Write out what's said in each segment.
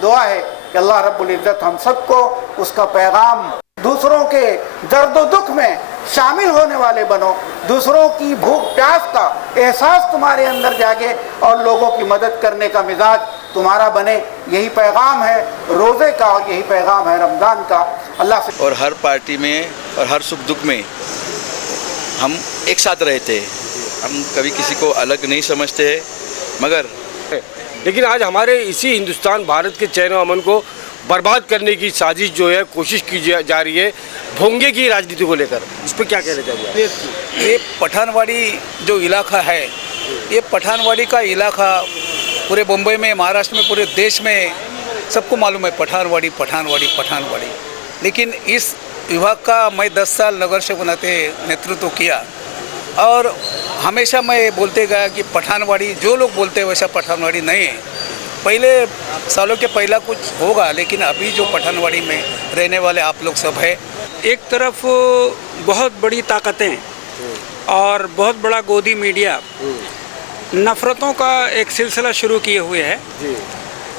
दुआ है कि अल्लाह रब्बुल इज़्ज़त हम सबको उसका पैगाम, दूसरों के दर्द व दुख में शामिल होने वाले बनो, दूसरों की भूख प्यास का एहसास तुम्हारे अंदर जागे और लोगों की मदद करने का मिजाज तुम्हारा बने। यही पैगाम है रोज़े का और यही पैगाम है रमज़ान का। अल्लाह से और हर पार्टी में और हर सुख दुख में हम एक साथ रहते हैं, हम कभी किसी को अलग नहीं समझते हैं, मगर लेकिन आज हमारे इसी हिंदुस्तान भारत के चैन व अमन को बर्बाद करने की साजिश जो है कोशिश की जा रही है भोंगे की राजनीति को लेकर, इस पर क्या कहना चाहिए? ये पठानवाड़ी जो इलाका है, ये पठानवाड़ी का इलाका पूरे मुंबई में, महाराष्ट्र में, पूरे देश में सबको मालूम है पठानवाड़ी पठानवाड़ी पठानवाड़ी। लेकिन इस विभाग का मैं 10 साल नगर सेवक बनाते नेतृत्व किया और हमेशा मैं बोलते गया कि पठानवाड़ी जो लोग बोलते हैं वैसा पठानवाड़ी नहीं है। पहले सालों के पहला कुछ होगा, लेकिन अभी जो पठानवाड़ी में रहने वाले आप लोग सब है, एक तरफ बहुत बड़ी ताकतें और बहुत बड़ा गोदी मीडिया नफ़रतों का एक सिलसिला शुरू किए हुए है।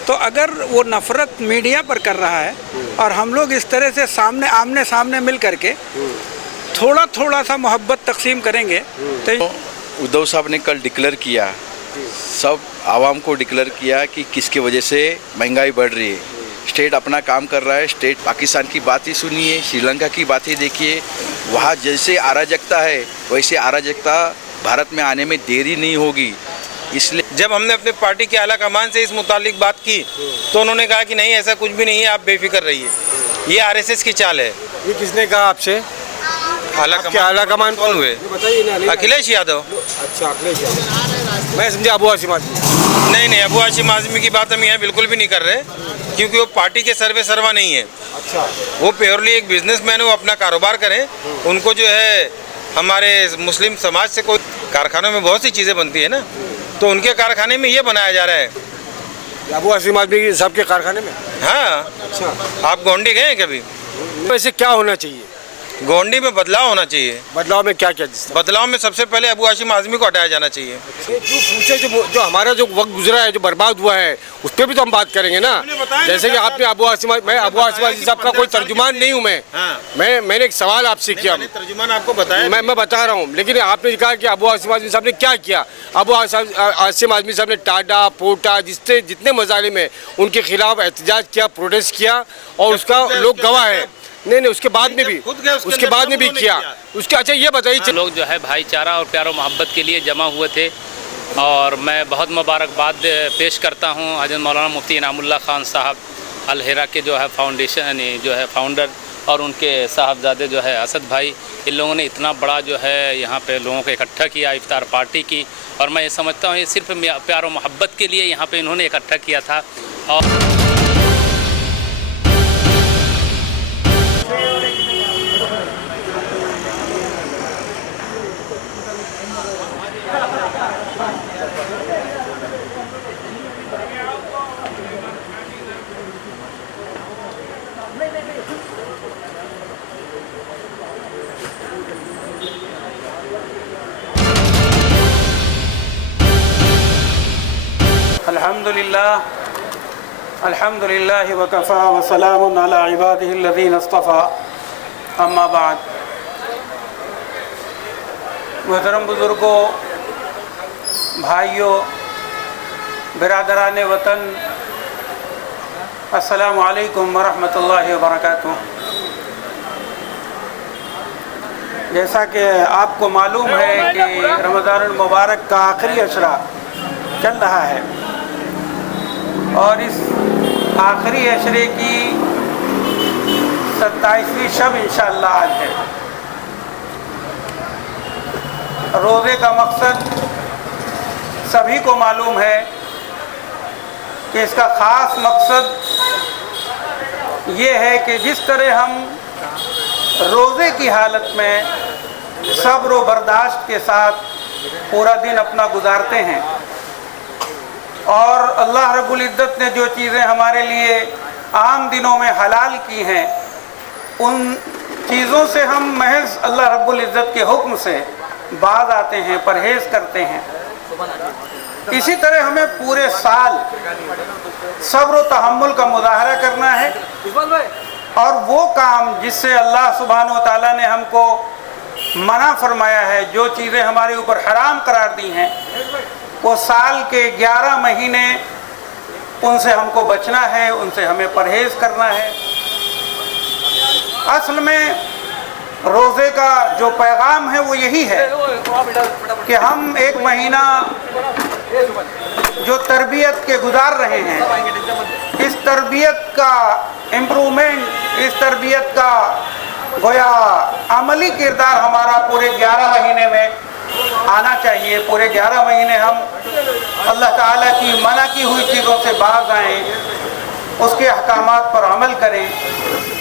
तो अगर वो नफ़रत मीडिया पर कर रहा है और हम लोग इस तरह से आमने सामने मिल करके थोड़ा थोड़ा सा मोहब्बत तकसीम करेंगे तो उद्धव साहब ने कल डिक्लेयर किया, सब आवाम को डिक्लेयर किया कि किसकी वजह से महंगाई बढ़ रही है। स्टेट अपना काम कर रहा है, स्टेट पाकिस्तान की बात ही सुनिए, श्रीलंका की बात ही देखिए, वहाँ जैसे अराजकता है वैसे अराजकता भारत में आने में देरी नहीं होगी। इसलिए जब हमने अपनी पार्टी के आला कमान से इस मुतालिक बात की तो उन्होंने कहा कि नहीं ऐसा कुछ भी नहीं है, आप बेफिक्र रहिए, ये आरएसएस की चाल है। ये किसने कहा आपसे? आला कमान कौन हुए? अखिलेश यादव। अच्छा, अखिलेश यादव। मैं समझा अबू हाशिम आज़मी। नहीं, अबू हाशिम आज़मी की बात हम यहाँ बिल्कुल भी नहीं कर रहे, क्योंकि वो पार्टी के सर्वे सर्वा नहीं है। अच्छा, वो प्योरली एक बिजनेसमैन है, वो अपना कारोबार करें। उनको जो है हमारे मुस्लिम समाज से कोई कारखानों में बहुत सी चीज़ें बनती है ना, तो उनके कारखाने में ये बनाया जा रहा है। अबू हाशिम आज़मी साहब के कारखाने में? हाँ। अच्छा, आप गोंडी गए हैं कभी? वैसे क्या होना चाहिए? गोंडी में बदलाव होना चाहिए। बदलाव में क्या? बदलाव में सबसे पहले अबू हाशिम आज़मी को हटाया जाना चाहिए। जो हमारा जो वक्त गुजरा है, जो बर्बाद हुआ है, उस पर भी तो हम बात करेंगे ना। जैसे कि आपने अबू हाशिम आज़मी साहब का कोई तर्जुमान नहीं हूँ मैंने एक सवाल आपसे किया, तर्जुमान आपको बताया, मैं बता रहा हूँ। लेकिन आपने कहा कि अबू हाशिम आज़मी साहब ने क्या किया? अबू हाशिम आज़मी साहब ने टाडा पोटा जितने मजालिम में उनके खिलाफ एहतजाज किया, प्रोटेस्ट किया और उसका लोग गवाह है। नहीं, उसके बाद में भी किया उसके। अच्छा, ये बताइए, लोग जो है भाईचारा और प्यार और मोहब्बत के लिए जमा हुए थे और मैं बहुत मुबारकबाद पेश करता हूँ हज़रत मौलाना मुफ्ती इनामुल्लाह खान साहब अल हिरा के जो है फाउंडेशन जो है फाउंडर और उनके साहबजादे जो है असद भाई, इन लोगों ने इतना बड़ा जो है यहाँ पे लोगों को इकट्ठा किया, इफ्तार पार्टी की। और मैं ये समझता हूँ ये सिर्फ प्यार और मोहब्बत के लिए यहाँ पे इन्होंने इकट्ठा किया था। और अल्हम्दुलिल्लाह वकफ़ा व सलामुन अला इबादिहिल्लज़ीना इस्तफ़ा, अम्मा बाद। मुहतरम बुज़ुर्गों, भाइयों, बिरादरान वतन, अस्सलामु अलैकुम व रहमतुल्लाहि व बरकातुहू। जैसा कि आपको मालूम है कि रमज़ानुल मुबारक का आखिरी अशरा चल रहा है और इस आखिरी अशरे की 27वीं शब इंशाअल्लाह आज है। रोज़े का मकसद सभी को मालूम है कि इसका ख़ास मकसद ये है कि जिस तरह हम रोज़े की हालत में सब्र व बर्दाश्त के साथ पूरा दिन अपना गुजारते हैं और अल्लाह रब्बुल इज़्ज़त ने जो चीज़ें हमारे लिए आम दिनों में हलाल की हैं, उन चीज़ों से हम महज अल्लाह रब्बुल इज़्ज़त के हुक्म से बाज आते हैं, परहेज़ करते हैं। इसी तरह हमें पूरे साल सब्र व तहम्मुल का मुजाहरा करना है और वो काम जिससे अल्लाह सुब्हानहू व तआला ने हमको मना फरमाया है, जो चीज़ें हमारे ऊपर हराम करार दी हैं, वो साल के 11 महीने उनसे हमको बचना है, उनसे हमें परहेज़ करना है। असल में रोज़े का जो पैगाम है वो यही है कि हम एक महीना जो तरबियत के गुजार रहे हैं, इस तरबियत का इम्प्रूवमेंट, इस तरबियत का गोया अमली किरदार हमारा पूरे 11 महीने में आना चाहिए। पूरे 11 महीने हम अल्लाह ताला की मना की हुई चीज़ों से बाज आएँ, उसके अहकामात पर अमल करें।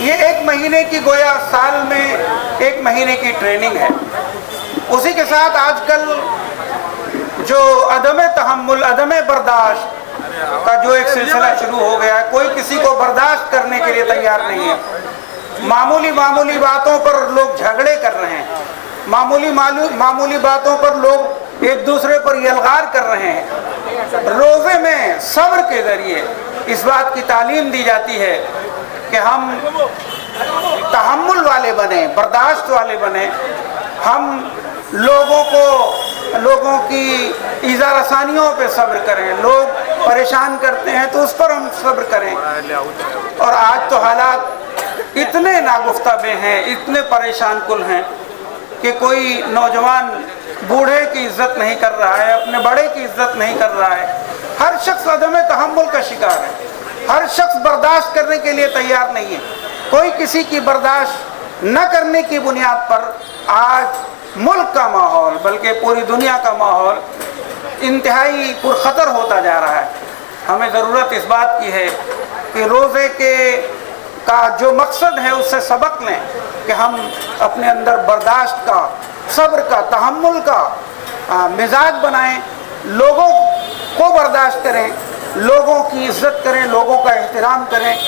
ये एक महीने की गोया साल में एक महीने की ट्रेनिंग है। उसी के साथ आजकल जो अदम तहम्मुल, अदम बर्दाश्त का जो एक सिलसिला शुरू हो गया है, कोई किसी को बर्दाश्त करने के लिए तैयार नहीं है। मामूली बातों पर लोग झगड़े कर रहे हैं, मामूली बातों पर लोग एक दूसरे पर यलगार कर रहे हैं। रोज़े में सब्र के ज़रिए इस बात की तालीम दी जाती है कि हम तहम्मुल वाले बने, बर्दाश्त वाले बने। हम लोगों की ईज़ा रसानियों पे सब्र करें। लोग परेशान करते हैं तो उस पर हम सब्र करें। और आज तो हालात इतने नागुफ्ताबे हैं, इतने परेशान कुल हैं कि कोई नौजवान बूढ़े की इज्जत नहीं कर रहा है, अपने बड़े की इज्जत नहीं कर रहा है। हर शख्स अदम तहम्मुल का शिकार है, हर शख्स बर्दाश्त करने के लिए तैयार नहीं है। कोई किसी की बर्दाश्त न करने की बुनियाद पर आज मुल्क का माहौल, बल्कि पूरी दुनिया का माहौल इंतहाई पुरखतर होता जा रहा है। हमें ज़रूरत इस बात की है कि रोज़े का जो मकसद है उससे सबक लें कि हम अपने अंदर बर्दाश्त का, सब्र का, तहम्मुल का मिजाज बनाएं, लोगों को बर्दाश्त करें, लोगों की इज्जत करें, लोगों का एहतराम करें,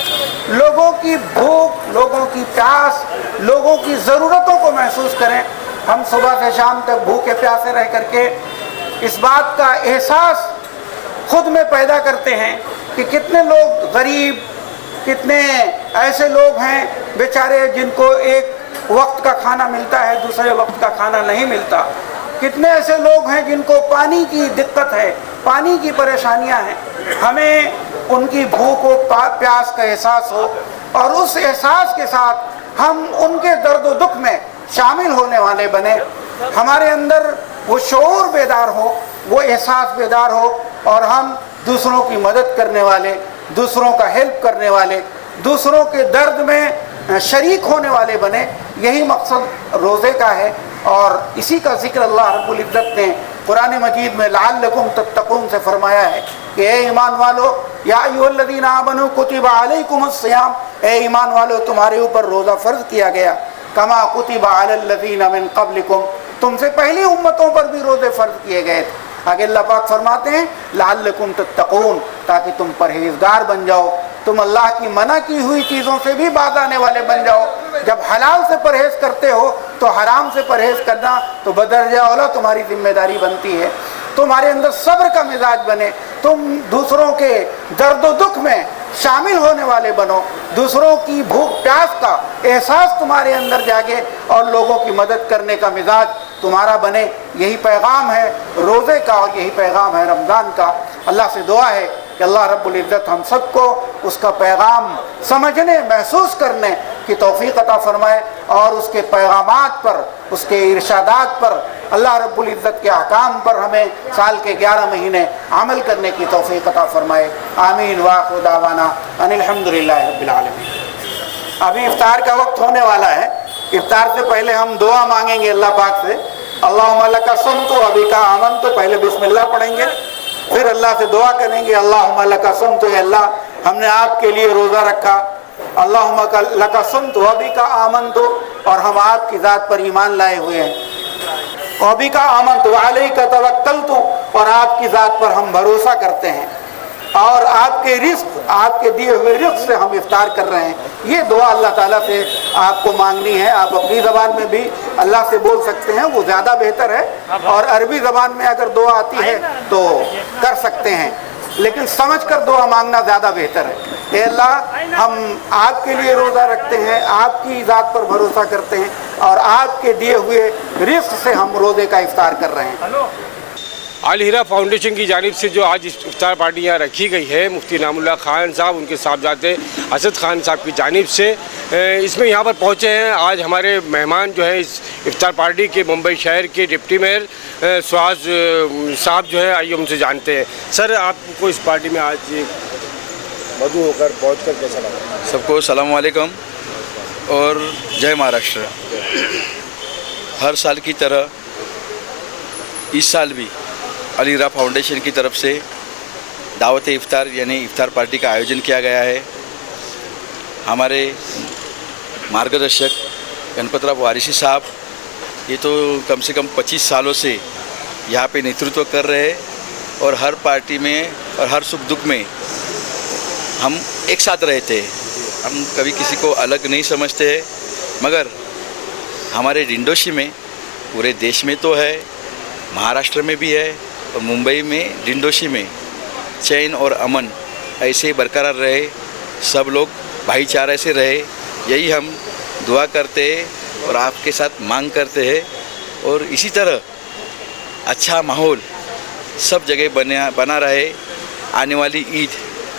लोगों की भूख, लोगों की प्यास, लोगों की ज़रूरतों को महसूस करें। हम सुबह से शाम तक भूखे प्यासे रह करके इस बात का एहसास खुद में पैदा करते हैं कि कितने लोग गरीब, कितने ऐसे लोग हैं बेचारे जिनको एक वक्त का खाना मिलता है, दूसरे वक्त का खाना नहीं मिलता। कितने ऐसे लोग हैं जिनको पानी की दिक्कत है, पानी की परेशानियां हैं। हमें उनकी भूख व प्यास का एहसास हो और उस एहसास के साथ हम उनके दर्द व दुख में शामिल होने वाले बने। हमारे अंदर वो शऊर बेदार हो, वो एहसास बेदार हो और हम दूसरों की मदद करने वाले, दूसरों का हेल्प करने वाले, दूसरों के दर्द में शरीक होने वाले बने। यही मकसद रोज़े का है और इसी का जिक्र अल्लाह रब्बुल इज़्ज़त ने कुरान मजीद में लअल्लकुम तत्तकून से फरमाया है कि ए ईमान वालो, या अय्युहल्लज़ीना आमनू कुतिबा अलैकुमुस्सियाम, ए ईमान वालो तुम्हारे ऊपर रोज़ा फ़र्ज़ किया गया, कमा कुतिबा अलल्लज़ीना मिन क़ब्लिकुम, तुमसे पहली उम्मतों पर भी रोज़े फ़र्ज़ किए गए थे। आगे अल्लाह पाक फरमाते हैं लअल्लकुम तत्तकून, ताकि तुम परहेज़गार बन जाओ, तुम अल्लाह की मना की हुई चीज़ों से भी बाज आने वाले बन जाओ। जब हलाल से परहेज़ करते हो तो हराम से परहेज़ करना तो बदरजा औला तुम्हारी जिम्मेदारी बनती है। तुम्हारे अंदर सब्र का मिजाज बने, तुम दूसरों के दर्द व दुख में शामिल होने वाले बनो, दूसरों की भूख प्यास का एहसास तुम्हारे अंदर जागे और लोगों की मदद करने का मिजाज तुम्हारा बने। यही पैगाम है रोज़े का और यही पैगाम है रमज़ान का। अल्लाह से दुआ है कि अल्लाह रब्बुल इज़्ज़त हम सबको उसका पैगाम समझने, महसूस करने की तौफ़ीक़ अता फ़रमाए और उसके पैगामात पर, उसके इरशादात पर, अल्लाह रब्बुल इज़्ज़त के अहकाम पर हमें साल के 11 महीने अमल करने की तौफ़ीक़ अता फ़रमाए। आमीन व आखिरु दावाना अनिल हम्दुलिल्लाहि रब्बिल आलमीन। अभी इफ्तार का वक्त होने वाला है। इफ्तार से पहले हम दुआ मांगेंगे अल्लाह पाक से। अल्लाहुम्मा लका सुम्तु व बिका आमन्तु, पहले बिस्मिल्लाह पढ़ेंगे, फिर अल्लाह से दुआ करेंगे अल्लाहुम्मा लका सुम्तु, अल्लाह हमने आपके लिए रोज़ा रखा, अल्लाहुम्मा लका सुम्तु व बिका आमन्तु, और हम आपकी ज़ात पर ईमान लाए हुए हैं, व बिका आमन्तु व अलैका तवक्कलतु, और आपकी ज़ात पर हम भरोसा करते हैं और आपके रिज़्क़, आपके दिए हुए रिज़्क़ से हम इफ्तार कर रहे हैं। ये दुआ अल्लाह ताला से आपको मांगनी है, आप अपनी ज़बान में भी अल्लाह से बोल सकते हैं, वो ज़्यादा बेहतर है। और अरबी ज़बान में अगर दुआ आती है तो कर सकते हैं, लेकिन समझ कर दुआ मांगना ज़्यादा बेहतर है। ए अल्लाह, हम आपके लिए रोज़ा रखते हैं, आपकी ज़ात पर भरोसा करते हैं और आपके दिए हुए रिज़्क़ से हम रोज़े का इफ्तार कर रहे हैं। अल हिरा फाउंडेशन की जानिब से जो आज इफ्तार पार्टी यहाँ रखी गई है, मुफ्ती इनामुल्लाह खान साहब, उनके साहबजादे असद खान साहब की जानिब से, इसमें यहाँ पर पहुँचे हैं आज हमारे मेहमान जो है इस इफ्तार पार्टी के मुंबई शहर के डिप्टी मेयर सुहास साहब जो है। आइए उनसे जानते हैं। सर, आपको इस पार्टी में आज मधु होकर पहुँच कर कैसा लगा? सबको सलाम वालेकुम और जय महाराष्ट्र। हर साल की तरह इस साल भी अल हिरा फाउंडेशन की तरफ से दावत इफ्तार यानी इफ्तार पार्टी का आयोजन किया गया है। हमारे मार्गदर्शक गणपतराव वारिसी साहब, ये तो कम से कम 25 सालों से यहाँ पे नेतृत्व कर रहे हैं और हर पार्टी में और हर सुख दुख में हम एक साथ रहते हैं। हम कभी किसी को अलग नहीं समझते हैं, मगर हमारे डिंडोशी में पूरे देश में तो है, महाराष्ट्र में भी है और मुंबई में डिंडोशी में चैन और अमन ऐसे ही बरकरार रहे, सब लोग भाईचारे से रहे, यही हम दुआ करते हैं और आपके साथ मांग करते हैं। और इसी तरह अच्छा माहौल सब जगह बना रहे। आने वाली ईद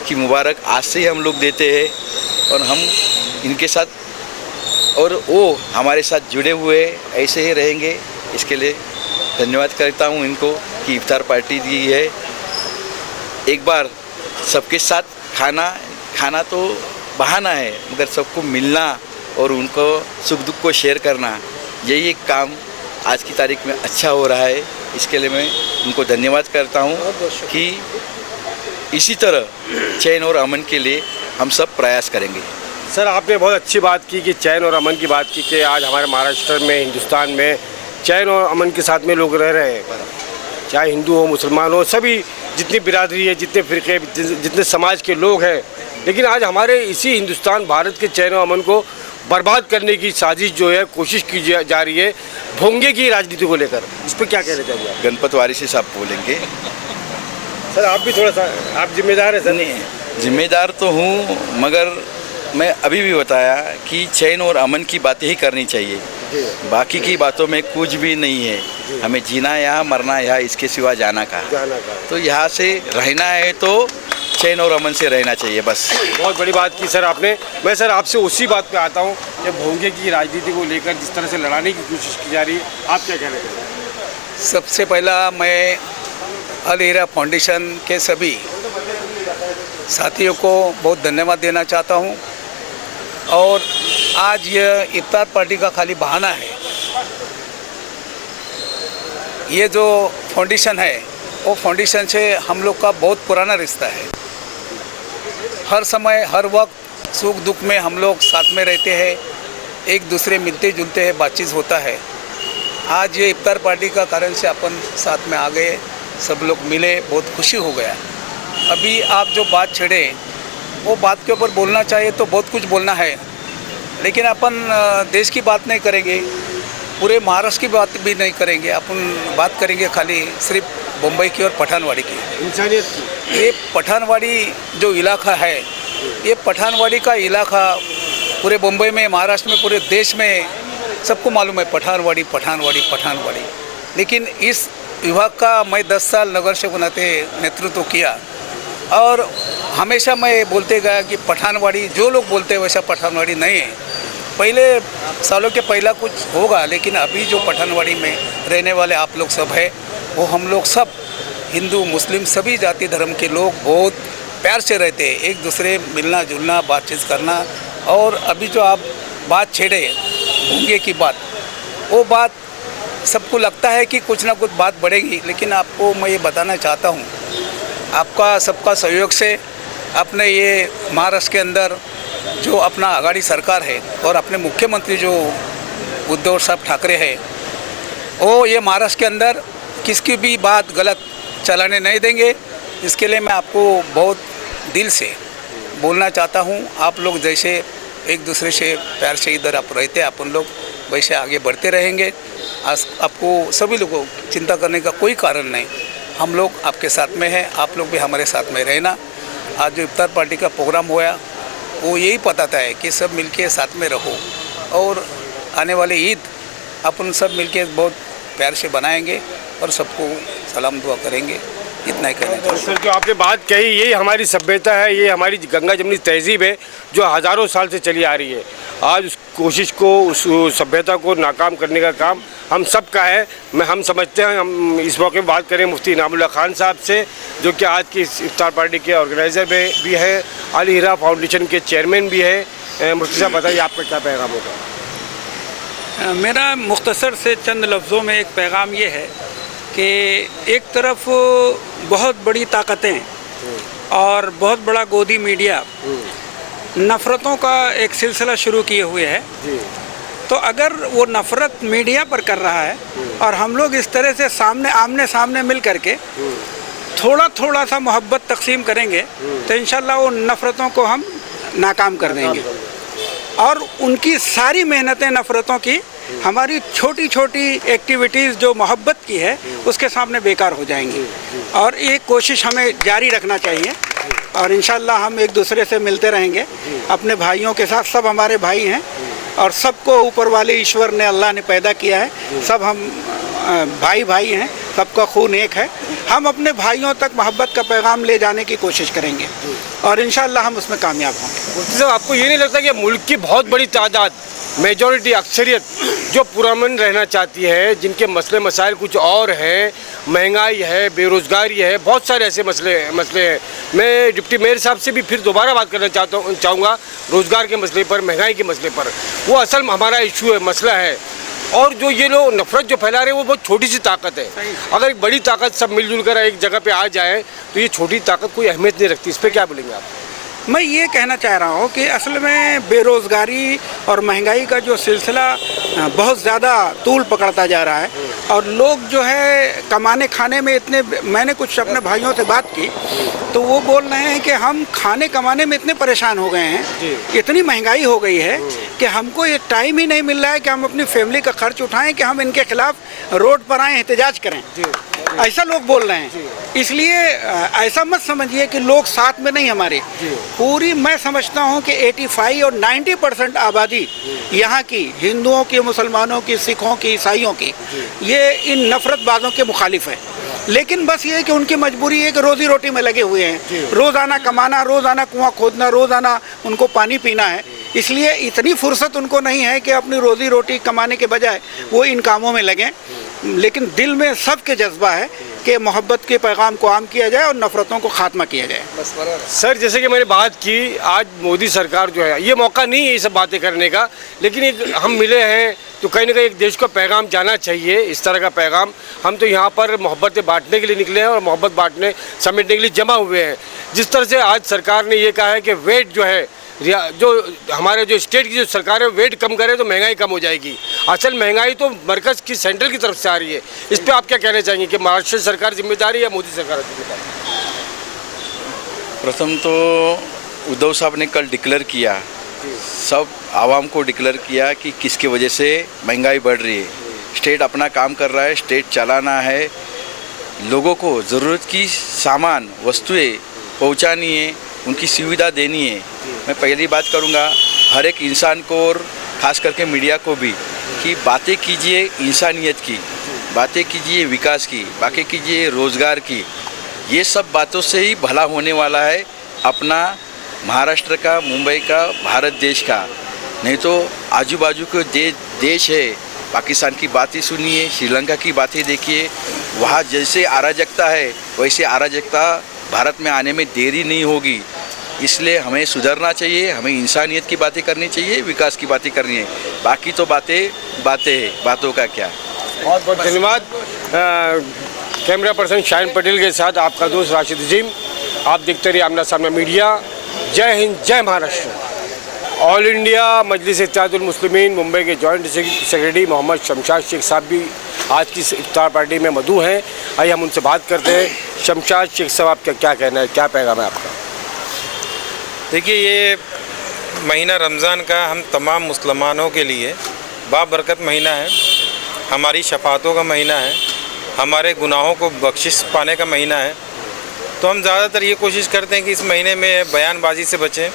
की मुबारक आज से ही हम लोग देते हैं और हम इनके साथ और वो हमारे साथ जुड़े हुए ऐसे ही रहेंगे। इसके लिए धन्यवाद करता हूँ इनको कि इफ्तार पार्टी दी है। एक बार सबके साथ खाना तो बहाना है, मगर सबको मिलना और उनको सुख दुख को शेयर करना, यही एक काम आज की तारीख में अच्छा हो रहा है। इसके लिए मैं उनको धन्यवाद करता हूँ कि इसी तरह चैन और अमन के लिए हम सब प्रयास करेंगे। सर, आपने बहुत अच्छी बात की कि चैन और अमन की बात की कि आज हमारे महाराष्ट्र में, हिंदुस्तान में चैन और अमन के साथ में लोग रह रहे हैं, चाहे हिंदू हो, मुसलमान हो, सभी जितनी बिरादरी है, जितने फ़िरके, जितने समाज के लोग हैं। लेकिन आज हमारे इसी हिंदुस्तान भारत के चैन और अमन को बर्बाद करने की साजिश जो है, कोशिश की जा रही है भोंगे की राजनीति को लेकर। इस पर क्या कहना चाहिए आप? गणपत वारिसी साहब बोलेंगे। सर, आप भी थोड़ा सा, आप जिम्मेदार हैं सर? नहीं, जिम्मेदार तो हूँ, मगर मैं अभी भी बताया कि चैन और अमन की बातें ही करनी चाहिए, बाकी की बातों में कुछ भी नहीं है। हमें जीना यहाँ, मरना यहाँ, इसके सिवा जाना का। तो यहाँ से रहना है तो चैन और अमन से रहना चाहिए, बस। बहुत बड़ी बात की सर आपने। मैं सर आपसे उसी बात पे आता हूँ कि भोंगे की राजनीति को लेकर जिस तरह से लड़ाने की कोशिश की जा रही है, आप क्या कहना चाहते हैं? सबसे पहला मैं अल हिरा फाउंडेशन के सभी साथियों को बहुत धन्यवाद देना चाहता हूँ। और आज यह इफ्तार पार्टी का खाली बहाना है। ये जो फाउंडेशन है, वो फाउंडेशन से हम लोग का बहुत पुराना रिश्ता है। हर समय, हर वक्त सुख दुख में हम लोग साथ में रहते हैं, एक दूसरे मिलते जुलते हैं, बातचीत होता है। आज ये इफ्तार पार्टी का कारण से अपन साथ में आ गए, सब लोग मिले, बहुत खुशी हो गया। अभी आप जो बात छेड़े, वो बात के ऊपर बोलना चाहिए तो बहुत कुछ बोलना है, लेकिन अपन देश की बात नहीं करेंगे, पूरे महाराष्ट्र की बात भी नहीं करेंगे। अपन बात करेंगे खाली सिर्फ मुंबई की और पठानवाड़ी की, इंसानियत की। ये पठानवाड़ी जो इलाका है, ये पठानवाड़ी का इलाका पूरे मुंबई में, महाराष्ट्र में, पूरे देश में सबको मालूम है, पठानवाड़ी पठानवाड़ी पठानवाड़ी। लेकिन इस विभाग का मैं 10 साल नगर सेवक नाते नेतृत्व किया और हमेशा मैं बोलते गया कि पठानवाड़ी, जो लोग बोलते हैं वैसा पठानवाड़ी नहीं है। पहले सालों के पहला कुछ होगा, लेकिन अभी जो पठानवाड़ी में रहने वाले आप लोग सब है, वो हम लोग सब हिंदू मुस्लिम सभी जाति धर्म के लोग बहुत प्यार से रहते हैं, एक दूसरे मिलना जुलना, बातचीत करना। और अभी जो आप बात छेड़े भोंगे की बात, वो बात सबको लगता है कि कुछ ना कुछ बात बढ़ेगी, लेकिन आपको मैं ये बताना चाहता हूँ, आपका सबका सहयोग से अपने ये महाराष्ट्र के अंदर जो अपना आघाड़ी सरकार है और अपने मुख्यमंत्री जो उद्धव साहब ठाकरे हैं, वो ये महाराष्ट्र के अंदर किसकी भी बात गलत चलाने नहीं देंगे। इसके लिए मैं आपको बहुत दिल से बोलना चाहता हूँ। आप लोग जैसे एक दूसरे से प्यार से इधर आप रहते हैं, अपन लोग वैसे आगे बढ़ते रहेंगे। आज आपको सभी लोगों को चिंता करने का कोई कारण नहीं, हम लोग आपके साथ में हैं, आप लोग भी हमारे साथ में रहना। आज जो इफ्तार पार्टी का प्रोग्राम हुआ वो यही बताता है कि सब मिलके साथ में रहो और आने वाले ईद अपन सब मिलके बहुत प्यार से बनाएंगे और सबको सलाम दुआ करेंगे। इतना ही कहना चाहिए। सर, जो आपने बात कही यही हमारी सभ्यता है, ये हमारी गंगा जमनी तहजीब है जो हज़ारों साल से चली आ रही है। आज उस कोशिश को, उस सभ्यता को नाकाम करने का काम हम सब का है। हम समझते हैं, हम इस मौके पर बात करें मुफ्ती इनामुल्लाह खान साहब से, जो कि आज की इस इफ्तार पार्टी के ऑर्गेनाइज़र भी है, अल हीरा फाउंडेशन के चेयरमैन भी है। मुफ्ती साहब बताइए आपका क्या पैगाम होगा? मेरा मुख्तसर से चंद लफ्ज़ों में एक पैगाम ये है कि एक तरफ बहुत बड़ी ताकतें और बहुत बड़ा गोदी मीडिया नफ़रतों का एक सिलसिला शुरू किए हुए है। तो अगर वो नफ़रत मीडिया पर कर रहा है और हम लोग इस तरह से आमने सामने मिल करके थोड़ा थोड़ा सा मोहब्बत तकसीम करेंगे तो इंशाल्लाह वो नफ़रतों को हम नाकाम कर देंगे और उनकी सारी मेहनतें नफ़रतों की, हमारी छोटी छोटी एक्टिविटीज़ जो मोहब्बत की है उसके सामने बेकार हो जाएंगी। और ये कोशिश हमें जारी रखना चाहिए और इंशाल्लाह हम एक दूसरे से मिलते रहेंगे अपने भाइयों के साथ। सब हमारे भाई हैं और सबको ऊपर वाले ईश्वर ने, अल्लाह ने पैदा किया है। सब हम भाई भाई हैं, सबका खून एक है। हम अपने भाइयों तक मोहब्बत का पैगाम ले जाने की कोशिश करेंगे और इंशाल्लाह हम उसमें कामयाब होंगे। मुफ्ती साहब, आपको ये नहीं लगता कि मुल्क की बहुत बड़ी तादाद, मेजॉरिटी, अक्सरियत जो पुरअमन रहना चाहती है, जिनके मसले मसाइल कुछ और हैं, महंगाई है, बेरोज़गारी है, बहुत सारे ऐसे मसले हैं। मैं डिप्टी मेयर साहब से भी फिर दोबारा बात करना चाहूँगा रोज़गार के मसले पर, महंगाई के मसले पर। वो असल हमारा इशू है, मसला है। और जो ये लोग नफरत जो फैला रहे हैं वो बहुत छोटी सी ताकत है। अगर एक बड़ी ताकत सब मिलजुल कर एक जगह पे आ जाए तो ये छोटी ताकत कोई अहमियत नहीं रखती। इस पर क्या बोलेंगे आप? मैं ये कहना चाह रहा हूँ कि असल में बेरोज़गारी और महंगाई का जो सिलसिला बहुत ज़्यादा तूल पकड़ता जा रहा है और लोग जो है कमाने खाने में इतने, मैंने कुछ अपने भाइयों से बात की तो वो बोल रहे हैं कि हम खाने कमाने में इतने परेशान हो गए हैं, इतनी महंगाई हो गई है कि हमको ये टाइम ही नहीं मिल रहा है कि हम अपनी फैमिली का खर्च उठाएं, कि हम इनके खिलाफ रोड पर आएँ, एहतजाज करें। ऐसा लोग बोल रहे हैं। इसलिए ऐसा मत समझिए कि लोग साथ में नहीं हमारे, पूरी मैं समझता हूँ कि 85 और 90% आबादी यहाँ की, हिंदुओं की, मुसलमानों की, सिखों की, ईसाइयों की, ये इन नफरतबाजों के मुखालिफ है। लेकिन बस ये है कि उनकी मजबूरी है कि रोज़ी रोटी में लगे हुए हैं, रोज़ाना कमाना, रोज़ाना कुआं खोदना, रोज़ाना उनको पानी पीना है। इसलिए इतनी फुर्सत उनको नहीं है कि अपनी रोज़ी रोटी कमाने के बजाय वो इन कामों में लगें। लेकिन दिल में सबके जज्बा है कि मोहब्बत के पैगाम को आम किया जाए और नफ़रतों को ख़ात्मा किया जाए। सर, जैसे कि मैंने बात की, आज मोदी सरकार जो है, ये मौका नहीं है ये सब बातें करने का, लेकिन एक हम मिले हैं तो कहीं ना कहीं एक देश का पैगाम जाना चाहिए। इस तरह का पैगाम, हम तो यहाँ पर मोहब्बतें बांटने के लिए निकले हैं और मोहब्बत बांटने, समेटने के लिए जमा हुए हैं। जिस तरह से आज सरकार ने ये कहा है कि वेट जो है, जो हमारे जो स्टेट की जो सरकार है वेट कम करे तो महंगाई कम हो जाएगी। असल महंगाई तो मरकज़ की, सेंट्रल की तरफ से आ रही है। इस पे आप क्या कहना चाहेंगे कि महाराष्ट्र सरकार जिम्मेदारी या मोदी सरकार जिम्मेदारी? प्रथम तो उद्धव साहब ने कल डिक्लेयर किया, सब आवाम को डिक्लेयर किया कि किसकी वजह से महंगाई बढ़ रही है। स्टेट अपना काम कर रहा है, स्टेट चलाना है, लोगों को ज़रूरत की सामान, वस्तुएं पहुंचानी है, उनकी सुविधा देनी है। मैं पहली बात करूंगा हर एक इंसान को और ख़ास करके मीडिया को भी कि बातें कीजिए इंसानियत की, बातें कीजिए विकास की, बातें कीजिए रोज़गार की। ये सब बातों से ही भला होने वाला है अपना महाराष्ट्र का, मुंबई का, भारत देश का। नहीं तो आजू बाजू के देश है, पाकिस्तान की बातें सुनिए, श्रीलंका की बातें देखिए, वहाँ जैसे अराजकता है वैसे अराजकता भारत में आने में देरी नहीं होगी। इसलिए हमें सुधरना चाहिए, हमें इंसानियत की बातें करनी चाहिए, विकास की बातें करनी है। बाकी तो बातें है, बातों का क्या। बहुत बहुत धन्यवाद। कैमरा पर्सन शाहीन पटेल के साथ आपका दोस्त राशिद अजीम। आप देखते रहिए आमना सामना मीडिया। जय हिंद, जय महाराष्ट्र। ऑल इंडिया मजलिस इत्तेहादुल मुस्लिमीन मुंबई के जॉइंट सेक्रेटरी मोहम्मद शमशाद शेख साहब भी आज की इफ्तार पार्टी में मौजूद हैं। आइए हम उनसे बात करते हैं। शमशाद शेख साहब, आपका क्या कहना है, क्या पैगाम है आपका? देखिए, ये महीना रमज़ान का हम तमाम मुसलमानों के लिए बाबरकत महीना है, हमारी शफातों का महीना है, हमारे गुनाहों को बख्शिश पाने का महीना है। तो हम ज़्यादातर ये कोशिश करते हैं कि इस महीने में बयानबाजी से बचें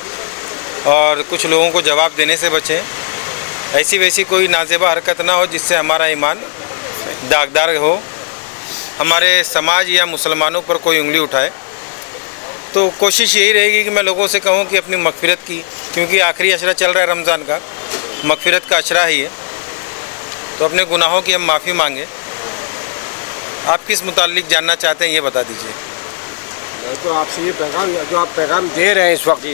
और कुछ लोगों को जवाब देने से बचें। ऐसी वैसी कोई नाजेबा हरकत ना हो जिससे हमारा ईमान दागदार हो, हमारे समाज या मुसलमानों पर कोई उंगली उठाए। तो कोशिश यही रहेगी कि मैं लोगों से कहूं कि अपनी मगफिरत की, क्योंकि आखिरी अशरा चल रहा है रमज़ान का, मगफिरत का अशरा ही है, तो अपने गुनाहों की हम माफ़ी मांगें। आप किस मुताल्लिक जानना चाहते हैं ये बता दीजिए। तो आपसे ये पैगाम, जो आप पैगाम दे रहे हैं इस वक्त,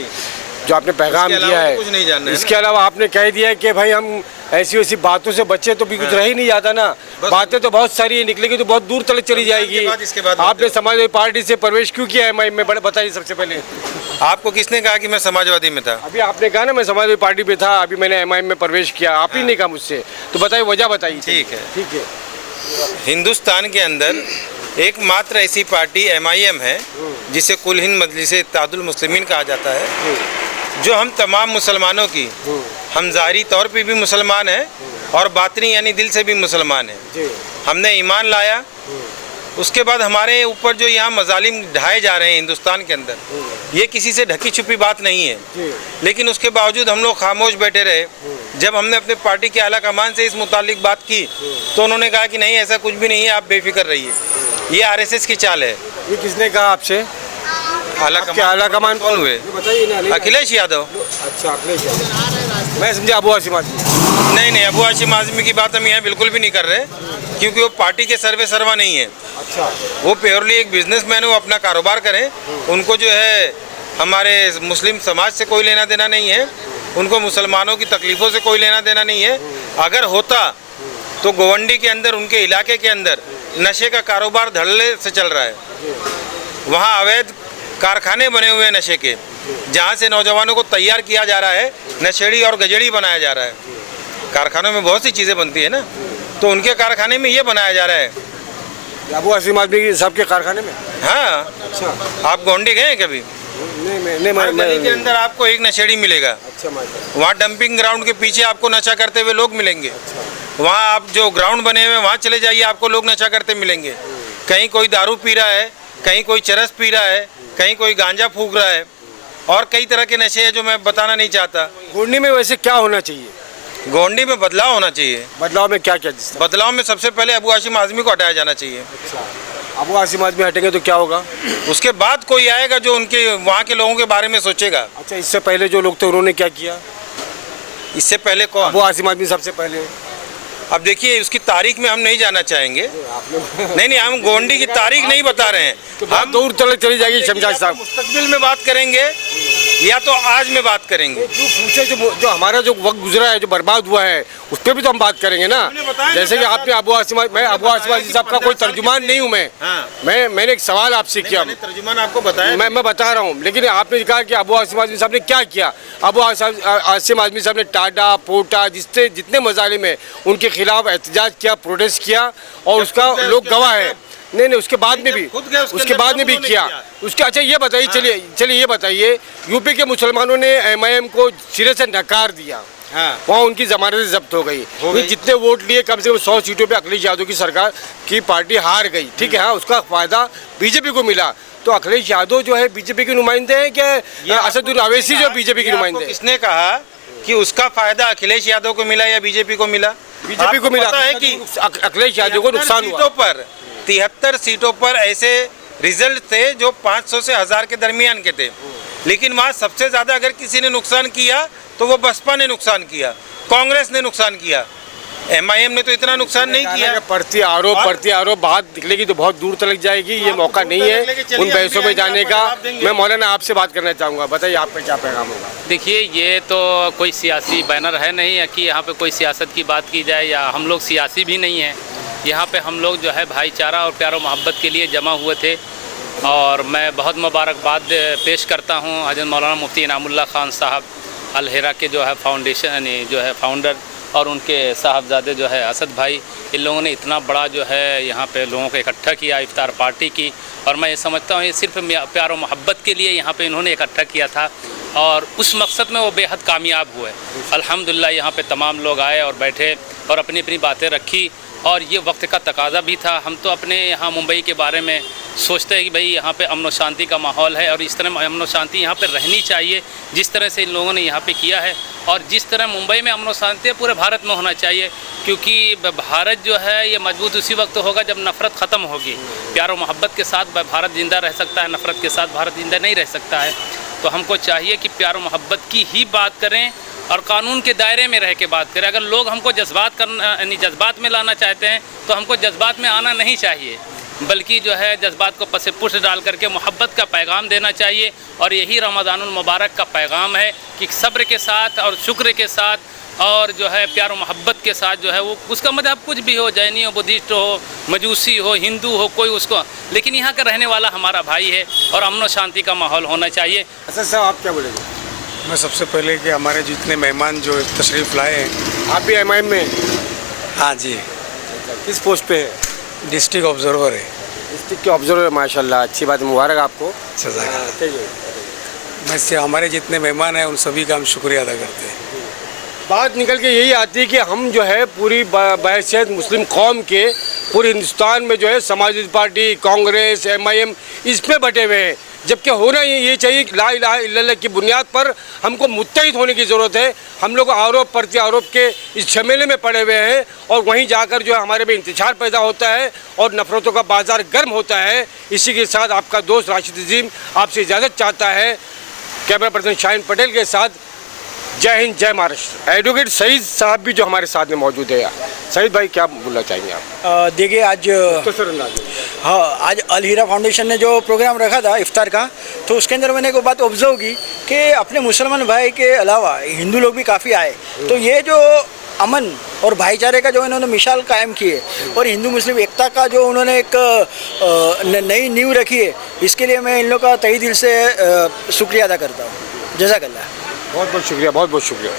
जो आपने पैगाम दिया है, कुछ नहीं जानना है। इसके अलावा आपने कह दिया है कि भाई हम ऐसी वैसी बातों से बचे तो भी कुछ रह ही नहीं जाता ना। बातें तो बहुत सारी निकलेगी तो बहुत दूर तक चली जाएगी। इसके बाद आपने समाजवादी पार्टी से प्रवेश क्यों किया है, मैं बताइए सबसे पहले। आपको किसने कहा कि मैं समाजवादी में था? अभी आपने कहा ना मैं समाजवादी पार्टी में था, अभी मैंने MIM में प्रवेश किया, आप ही ने कहा मुझसे, तो बताइए वजह बताइए। ठीक है। ठीक है। हिंदुस्तान के अंदर एकमात्र ऐसी पार्टी MIM है जिसे कुल हिंद मजलिस इत्तेहादुल मुस्लिमीन कहा जाता है, जो हम तमाम मुसलमानों की, हम ज़ाहिरी तौर पे भी मुसलमान हैं और बातनी यानी दिल से भी मुसलमान हैं। हमने ईमान लाया, उसके बाद हमारे ऊपर जो यहाँ मजालिम ढाए जा रहे हैं हिंदुस्तान के अंदर, ये किसी से ढकी छुपी बात नहीं है, लेकिन उसके बावजूद हम लोग खामोश बैठे रहे। जब हमने अपने पार्टी के आला कमान से इस मुतालिक बात की तो उन्होंने कहा कि नहीं ऐसा कुछ भी नहीं है, आप बेफिक्र रहिए। ये RSS की चाल है। ये किसने कहा आपसे? आला कमान कौन हुए? बताइए ना। अखिलेश यादव। अच्छा, अखिलेश यादव। मैं समझा अबू हाशिम आज़मी। नहीं, अबू हाशिम आज़मी की बात हम यहाँ बिल्कुल भी नहीं कर रहे, क्योंकि वो पार्टी के सर्वे सर्वा नहीं है। अच्छा, वो प्योरली एक बिजनेसमैन है, वो अपना कारोबार करें। उनको जो है हमारे मुस्लिम समाज से कोई लेना देना नहीं है, उनको मुसलमानों की तकलीफ़ों से कोई लेना देना नहीं है। अगर होता तो गोवंडी के अंदर, उनके इलाके के अंदर नशे का कारोबार धड़ल्ले से चल रहा है। वहाँ अवैध कारखाने बने हुए हैं नशे के, जहाँ से नौजवानों को तैयार किया जा रहा है, नशेड़ी और गजेड़ी बनाया जा रहा है। कारखानों में बहुत सी चीज़ें बनती है ना, तो उनके कारखाने में ये बनाया जा रहा है। अबू हाशिम आज़मी साहब के कारखाने में? हाँ। अच्छा, आप गोंडी गए हैं कभी? नहीं, गली के अंदर आपको एक नशेड़ी मिलेगा। अच्छा, वहाँ डंपिंग ग्राउंड के पीछे आपको नशा करते हुए लोग मिलेंगे। वहाँ आप जो ग्राउंड बने हुए वहाँ चले जाइए, आपको लोग नशा करते मिलेंगे। कहीं कोई दारू पी रहा है, कहीं कोई चरस पी रहा है, कहीं कोई गांजा फूंक रहा है, और कई तरह के नशे हैं जो मैं बताना नहीं चाहता। गोंडी में वैसे क्या होना चाहिए? गोंडी में बदलाव होना चाहिए। बदलाव में क्या क्या? बदलाव में सबसे पहले अबू हाशिम आज़मी को हटाया जाना चाहिए। अबू हाशिम आज़मी हटेंगे तो क्या होगा? उसके बाद कोई आएगा जो उनके वहाँ के लोगों के बारे में सोचेगा। अच्छा, इससे पहले जो लोग थे उन्होंने क्या किया? इससे पहले कौन? अबू हाशिम आज़मी सबसे पहले। अब देखिए, उसकी तारीख में हम नहीं जाना चाहेंगे। नहीं, हम गोंडी की तारीख नहीं बता रहे हैं। तो हम दूर तक चली जाएगी शमशाद साहब। मुस्तकबिल में बात करेंगे या तो आज में बात करेंगे। जो पूछे, जो हमारा जो वक्त गुजरा है, जो बर्बाद हुआ है, उस पर भी तो हम बात करेंगे ना। जैसे कि आपने अबू हाशिम, मैं अबू हाशिम आज़मी साहब का कोई तर्जुमान नहीं हूँ। मैंने एक सवाल आपसे किया, तर्जुमान आपको बताया, मैं बता रहा हूँ, लेकिन आपने कहा कि अबू हाशिम आज़मी साहब ने क्या किया। अबू हाशिम आज़मी साहब ने टाडा पोटा जितने मजालिम है उनके खिलाफ एहतजाज किया, प्रोटेस्ट किया, और उसका लोग गवाह है। नहीं, उसके बाद में भी, उसके बाद में भी किया उसके। अच्छा, ये बताइए, चलिए ये बताइए, यूपी के मुसलमानों ने MIM को सिरे से नकार दिया। वहाँ उनकी जमानत जब्त हो गई। जितने वोट लिए, कम से कम 100 सीटों पे अखिलेश यादव की सरकार की पार्टी हार गई। ठीक है, हाँ, उसका फायदा बीजेपी को मिला। तो अखिलेश यादव जो है बीजेपी के नुमाइंदे हैं क्या असदुद्दीन ओवैसी जो बीजेपी के नुमाइंदे हैं? किसने कहा कि उसका फायदा अखिलेश यादव को मिला या बीजेपी को मिला? बीजेपी को मिला है कि अखिलेश यादव को नुकसान हुआ। 73 सीटों पर ऐसे रिजल्ट थे जो 500 से 1000 के दरमियान के थे, लेकिन वहाँ सबसे ज़्यादा अगर किसी ने नुकसान किया तो वो बसपा ने नुकसान किया, कांग्रेस ने नुकसान किया। MIM ने तो इतना नुकसान नहीं किया। प्रति आरोप बात निकलेगी तो बहुत दूर तक जाएगी। ये मौका नहीं है उन बहसों में जाने का। मैं मौलाना आपसे बात करना चाहूँगा, बताइए आपका क्या पैगाम होगा? देखिए, ये तो कोई सियासी बैनर है नहीं है कि यहाँ पे कोई सियासत की बात की जाए, या हम लोग सियासी भी नहीं हैं। यहाँ पे हम लोग जो है भाईचारा और प्यार और मोहब्बत के लिए जमा हुए थे, और मैं बहुत मुबारकबाद पेश करता हूँ हज़रत मौलाना मुफ्ती इनामुल्लाह खान साहब अल हिरा के जो है फाउंडेशन जो है फाउंडर, और उनके साहबजादे जो है असद भाई। इन लोगों ने इतना बड़ा जो है यहाँ पे लोगों को इकट्ठा किया इफ्तार पार्टी की, और मैं ये समझता हूँ ये सिर्फ प्यार और मोहब्बत के लिए यहाँ पे इन्होंने इकट्ठा किया था। और उस मकसद में वो बेहद कामयाब हुए। अल्हम्दुलिल्लाह यहाँ पे तमाम लोग आए और बैठे और अपनी अपनी बातें रखी, और ये वक्त का तकाजा भी था। हम तो अपने यहाँ मुंबई के बारे में सोचते हैं कि भाई यहाँ पे अमन व शांति का माहौल है और इस तरह अमन व शांति यहाँ पे रहनी चाहिए जिस तरह से इन लोगों ने यहाँ पे किया है, और जिस तरह मुंबई में अमन व शांति है पूरे भारत में होना चाहिए, क्योंकि भारत जो है ये मजबूत उसी वक्त होगा जब नफ़रत ख़त्म होगी। प्यार और मोहब्बत के साथ भारत ज़िंदा रह सकता है, नफ़रत के साथ भारत ज़िंदा नहीं रह सकता है। तो हमको चाहिए कि प्यार और मोहब्बत की ही बात करें और कानून के दायरे में रह के बात करें। अगर लोग हमको जज्बात में लाना चाहते हैं तो हमको जज्बात में आना नहीं चाहिए, बल्कि जो है जज्बात को पसे पुष्ट डाल करके मोहब्बत का पैगाम देना चाहिए। और यही रमज़ानुल मुबारक का पैगाम है कि सब्र के साथ और शुक्र के साथ और जो है प्यार और मोहब्बत के साथ जो है वो उसका मज़हब कुछ भी हो, जैनी हो, बुद्धिस्ट हो, मजूसी हो, हिंदू हो, कोई उसको, लेकिन यहाँ का रहने वाला हमारा भाई है और अमन व शांति का माहौल होना चाहिए। अच्छा साहब, आप क्या बोलेंगे? मैं सबसे पहले कि हमारे जितने मेहमान जो तशरीफ़ लाए हैं। आप भी एमआईएम में? हाँ जी। किस पोस्ट पे है? डिस्ट्रिक्ट ऑब्जर्वर है। डिस्ट्रिक्ट के ऑब्जर्वर, माशाल्लाह, अच्छी बात, मुबारक आपको। मैं से हमारे जितने मेहमान हैं उन सभी का हम शुक्रिया अदा करते हैं। बात निकल के यही आती है कि हम जो है पूरी बहैसियत मुस्लिम कौम के पूरे हिंदुस्तान में जो है समाजवादी पार्टी, कांग्रेस, एमआईएम इस पे बटे हुए हैं, जबकि होना ये चाहिए कि ला इलाहा इल्लल्लाह की बुनियाद पर हमको मुत्तहिद होने की ज़रूरत है। हम लोग आरोप प्रत्यारोप के इस झमेले में पड़े हुए हैं और वहीं जाकर जो है हमारे में इंतजार पैदा होता है और नफ़रतों का बाज़ार गर्म होता है। इसी के साथ आपका दोस्त राशिद अजीम आपसे इजाज़त चाहता है, कैमरा पर्सन शाहीन पटेल के साथ। जय हिंद, जय महाराष्ट्र। एडवोकेट सईद साहब भी जो हमारे साथ में मौजूद है। सईद भाई, क्या बोलना चाहेंगे आप? देखिए, आज हाँ, आज अल हीरा फाउंडेशन ने जो प्रोग्राम रखा था इफ्तार का, तो उसके अंदर मैंने एक बात ऑब्जर्व की कि अपने मुसलमान भाई के अलावा हिंदू लोग भी काफ़ी आए। तो ये जो अमन और भाईचारे का जो इन्होंने मिसाल कायम की है और हिंदू मुस्लिम एकता का जो उन्होंने एक नई नींव रखी है, इसके लिए मैं इन लोग का तहे दिल से शुक्रिया अदा करता हूँ। जज़ाकल्लाह। बहुत बहुत शुक्रिया, बहुत बहुत शुक्रिया।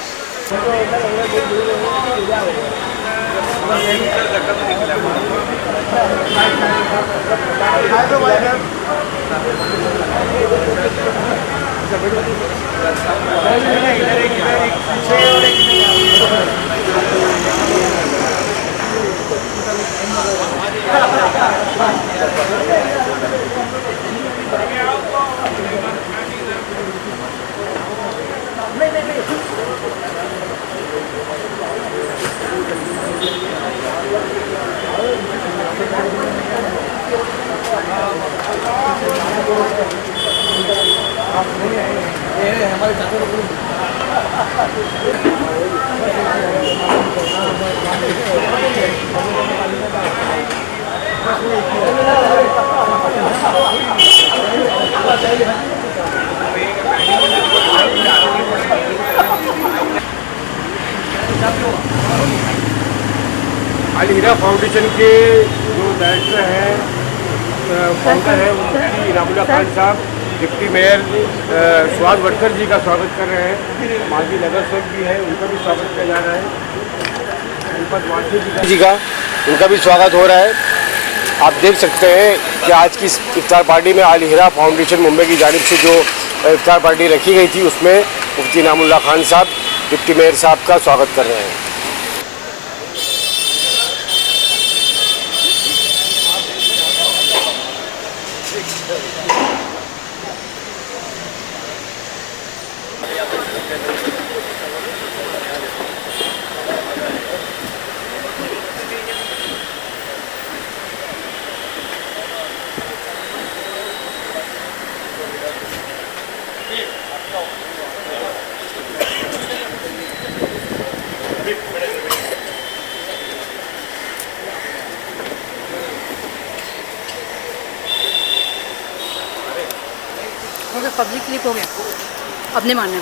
अल हीरा फाउंडेशन के जो डायरेक्टर हैं, फाउंडर हैं, मुफ्ती इनामुल्लाह खान साहब, डिप्टी मेयर स्वाद वटकर जी का स्वागत कर रहे हैं। माजी नगर सेवक भी है, उनका भी स्वागत किया जा रहा है। दीपक वासी जी का उनका भी स्वागत हो रहा है। आप देख सकते हैं कि आज की इफ्तार पार्टी में अल हीरा फाउंडेशन मुंबई की जानिब से जो इफ्तार पार्टी रखी गई थी, उसमें मुफ्ती इनामुल्लाह खान साहब, डिप्टी मेयर साहब का स्वागत कर रहे हैं। पब्लिक क्लिप हो गया, अपने मानने।